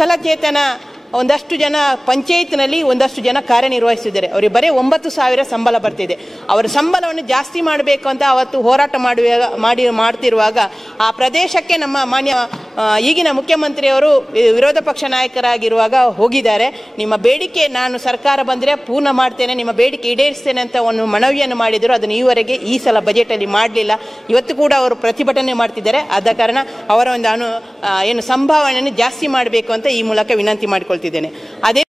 ವಿಕಲಚೇತನ ಒಂದಷ್ಟು ಜನ ಪಂಚಾಯತ್ನಲ್ಲಿ ಒಂದಷ್ಟು ಜನ ಕಾರ್ಯನಿರ್ವಹಿಸಿದ್ದಾರೆ. ಅವರಿಗೆ ಬರೀ 9,000 ಸಂಬಳ ಬರ್ತಿದೆ. ಅವರ ಸಂಬಳವನ್ನು ಜಾಸ್ತಿ ಮಾಡಬೇಕು ಅಂತ ಅವತ್ತು ಹೋರಾಟ ಮಾಡ್ತಿರುವಾಗ ಆ ಪ್ರದೇಶಕ್ಕೆ ನಮ್ಮ ಮಾನ್ಯ ಈಗಿನ ಮುಖ್ಯಮಂತ್ರಿಯವರು ವಿರೋಧ ಪಕ್ಷ ನಾಯಕರಾಗಿರುವಾಗ ಹೋಗಿದ್ದಾರೆ. ನಿಮ್ಮ ಬೇಡಿಕೆ ನಾನು ಸರ್ಕಾರ ಬಂದರೆ ಪೂರ್ಣ ಮಾಡ್ತೇನೆ, ನಿಮ್ಮ ಬೇಡಿಕೆ ಈಡೇರಿಸ್ತೇನೆ ಅಂತ ಒಂದು ಮನವಿಯನ್ನು ಮಾಡಿದರು. ಅದನ್ನು ಈವರೆಗೆ ಈ ಸಲ ಬಜೆಟಲ್ಲಿ ಮಾಡಲಿಲ್ಲ. ಇವತ್ತು ಕೂಡ ಅವರು ಪ್ರತಿಭಟನೆ ಮಾಡ್ತಿದ್ದಾರೆ. ಆದ ಕಾರಣ ಅವರ ಒಂದು ಏನು ಸಂಭಾವನೆಯನ್ನು ಜಾಸ್ತಿ ಮಾಡಬೇಕು ಅಂತ ಈ ಮೂಲಕ ವಿನಂತಿ ಮಾಡಿಕೊಳ್ತಿದ್ದೇನೆ. ಅದೇ